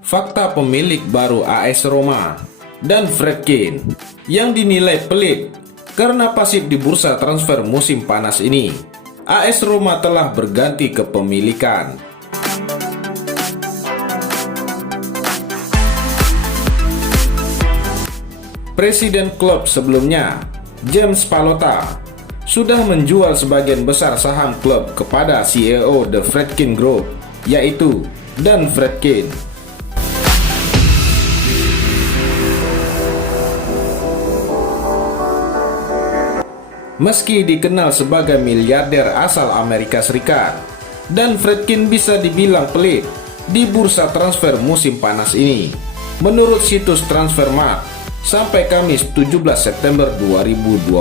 Fakta pemilik baru AS Roma dan Friedkin yang dinilai pelit karena pasif di bursa transfer musim panas ini. AS Roma telah berganti kepemilikan. Presiden klub sebelumnya, James Pallotta, sudah menjual sebagian besar saham klub kepada CEO The Friedkin Group, yaitu Dan Friedkin. Meski dikenal sebagai miliarder asal Amerika Serikat, Dan Friedkin bisa dibilang pelit di bursa transfer musim panas ini. Menurut situs Transfermarkt, sampai Kamis 17 September 2020,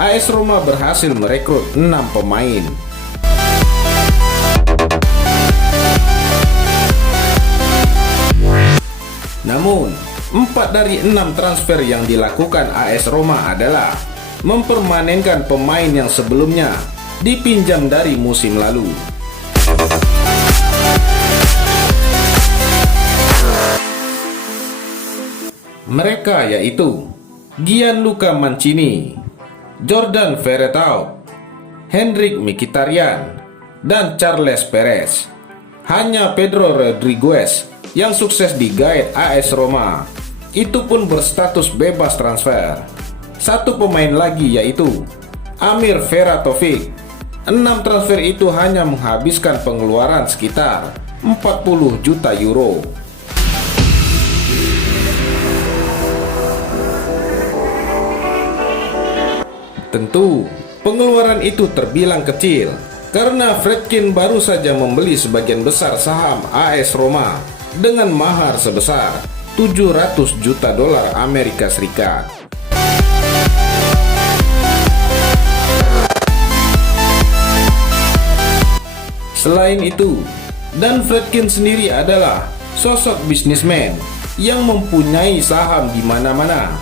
AS Roma berhasil merekrut 6 pemain. Namun, 4 dari 6 transfer yang dilakukan AS Roma adalah mempermanenkan pemain yang sebelumnya dipinjam dari musim lalu. Mereka yaitu Gianluca Mancini, Jordan Veretout, Henrikh Mkhitaryan, dan Charles Perez. Hanya Pedro Rodriguez yang sukses digait AS Roma, itu pun berstatus bebas transfer. Satu pemain lagi yaitu Amir Ferratovic. 6 transfer itu hanya menghabiskan pengeluaran sekitar 40 juta euro. Tentu, pengeluaran itu terbilang kecil karena Friedkin baru saja membeli sebagian besar saham AS Roma dengan mahar sebesar 700 juta dolar Amerika Serikat. Selain itu, Dan Friedkin sendiri adalah sosok bisnismen yang mempunyai saham di mana-mana,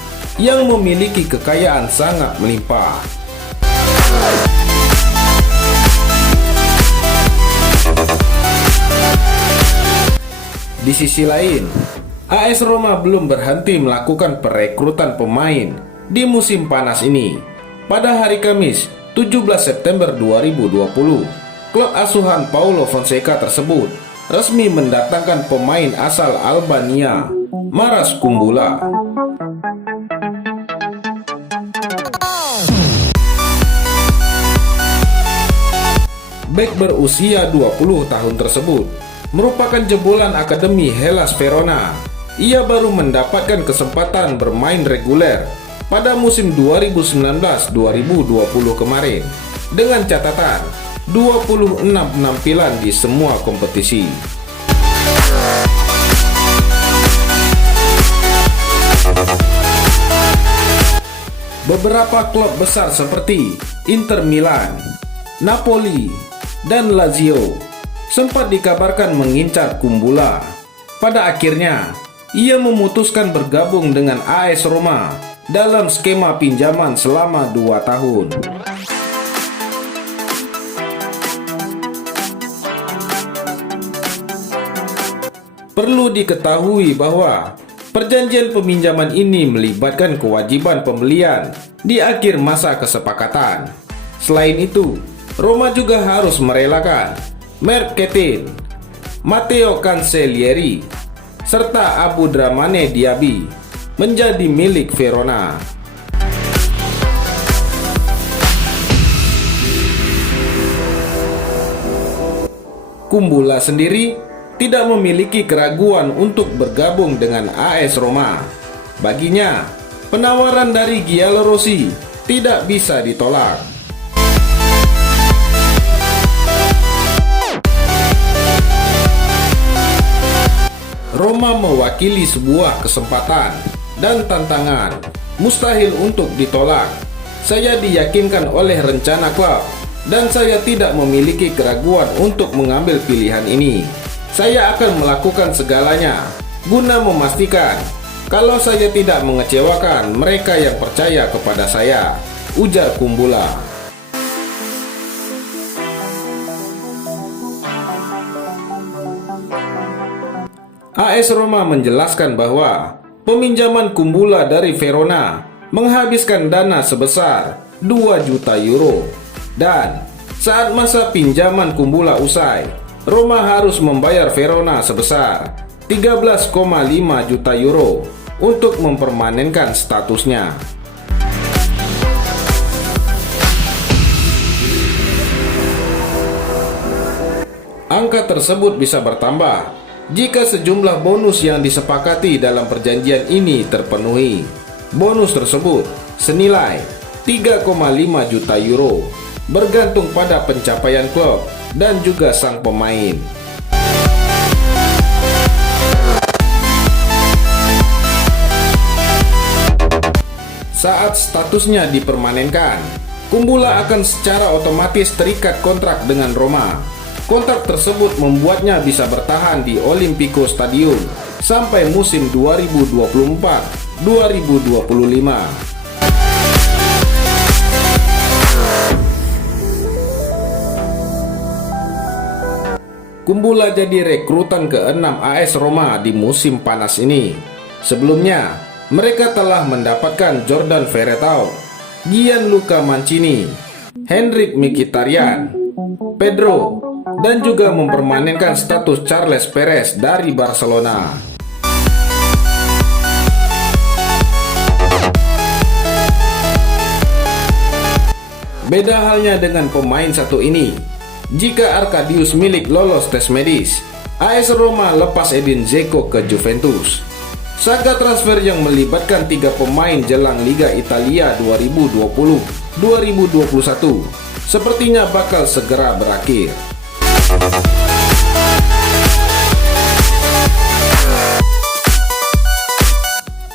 yang memiliki kekayaan sangat melimpah. Di sisi lain, AS Roma belum berhenti melakukan perekrutan pemain di musim panas ini. Pada hari Kamis, 17 September 2020, klub asuhan Paulo Fonseca tersebut resmi mendatangkan pemain asal Albania, Maras Kumbula. Bek berusia 20 tahun tersebut merupakan jebolan Akademi Hellas Verona. Ia baru mendapatkan kesempatan bermain reguler pada musim 2019-2020 kemarin dengan catatan 26 penampilan di semua kompetisi. Beberapa klub besar seperti Inter Milan, Napoli, dan Lazio sempat dikabarkan mengincar Kumbula. Pada akhirnya, ia memutuskan bergabung dengan AS Roma dalam skema pinjaman selama 2 tahun. Perlu diketahui bahwa perjanjian peminjaman ini melibatkan kewajiban pembelian di akhir masa kesepakatan. Selain itu, Roma juga harus merelakan Marc Ketin, Matteo Cancellieri, serta Abu Dramane Diaby menjadi milik Verona. Kumbula sendiri tidak memiliki keraguan untuk bergabung dengan AS Roma. Baginya, penawaran dari Giallorossi tidak bisa ditolak. Roma mewakili sebuah kesempatan dan tantangan mustahil untuk ditolak. Saya diyakinkan oleh rencana klub dan saya tidak memiliki keraguan untuk mengambil pilihan ini. Saya akan melakukan segalanya guna memastikan kalau saya tidak mengecewakan mereka yang percaya kepada saya, ujar Kumbula. AS Roma menjelaskan bahwa peminjaman Kumbula dari Verona menghabiskan dana sebesar 2 juta euro. Dan saat masa pinjaman Kumbula usai, Roma harus membayar Verona sebesar 13,5 juta euro untuk mempermanenkan statusnya. Angka tersebut bisa bertambah jika sejumlah bonus yang disepakati dalam perjanjian ini terpenuhi. Bonus tersebut senilai 3,5 juta euro, bergantung pada pencapaian klub dan juga sang pemain. Saat statusnya dipermanenkan, Kumbula akan secara otomatis terikat kontrak dengan Roma. Kontrak tersebut membuatnya bisa bertahan di Olimpico Stadium sampai musim 2024-2025. Kumbula jadi rekrutan ke-6 AS Roma di musim panas ini. Sebelumnya, mereka telah mendapatkan Jordan Veretout, Gianluca Mancini, Henrikh Mkhitaryan, Pedro, dan juga mempermanenkan status Charles Perez dari Barcelona. Beda halnya dengan pemain satu ini. Jika Arkadiusz Milik lolos tes medis, AS Roma lepas Edin Dzeko ke Juventus. Saga transfer yang melibatkan 3 pemain jelang Liga Italia 2020-2021 sepertinya bakal segera berakhir.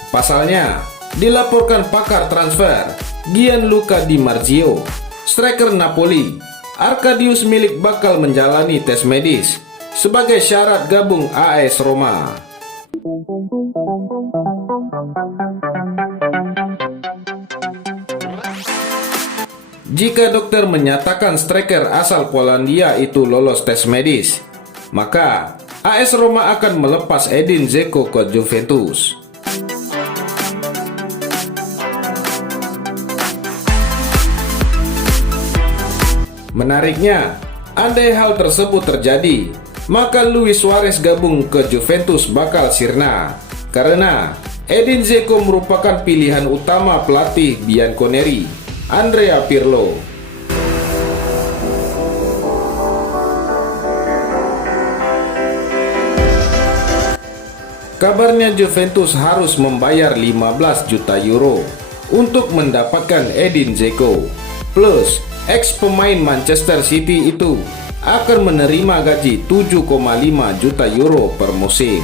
Pasalnya, dilaporkan pakar transfer Gianluca Di Marzio, striker Napoli, Arkadiusz Milik bakal menjalani tes medis sebagai syarat gabung AS Roma. Jika dokter menyatakan striker asal Polandia itu lolos tes medis, maka AS Roma akan melepas Edin Dzeko ke Juventus. Menariknya, andai hal tersebut terjadi, maka Luis Suarez gabung ke Juventus bakal sirna, karena Edin Dzeko merupakan pilihan utama pelatih Bianconeri, Andrea Pirlo. Kabarnya Juventus harus membayar 15 juta euro untuk mendapatkan Edin Dzeko. Plus, ex pemain Manchester City itu akan menerima gaji 7,5 juta euro per musim.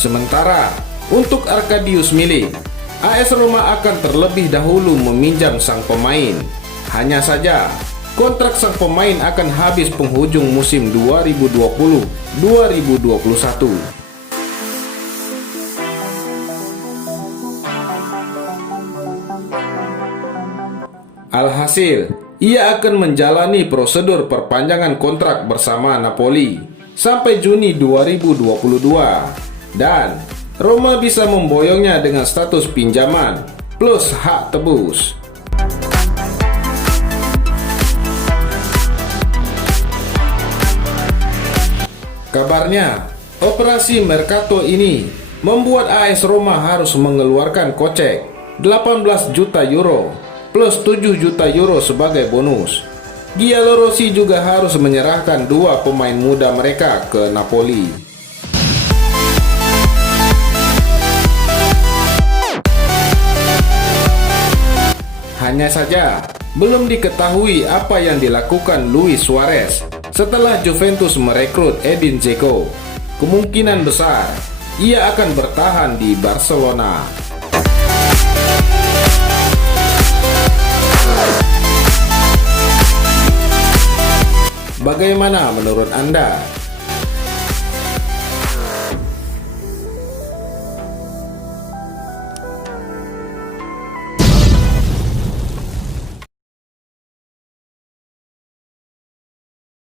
Sementara untuk Arkadiusz Milik, AS Roma akan terlebih dahulu meminjam sang pemain. Hanya saja, kontrak sang pemain akan habis penghujung musim 2020-2021. Alhasil, ia akan menjalani prosedur perpanjangan kontrak bersama Napoli sampai Juni 2022. Dan Roma bisa memboyongnya dengan status pinjaman plus hak tebus. Kabarnya, operasi Mercato ini membuat AS Roma harus mengeluarkan kocek 18 juta euro plus 7 juta euro sebagai bonus. Giallorossi juga harus menyerahkan 2 pemain muda mereka ke Napoli. Hanya saja, belum diketahui apa yang dilakukan Luis Suarez setelah Juventus merekrut Edin Dzeko. Kemungkinan besar, ia akan bertahan di Barcelona. Bagaimana menurut Anda?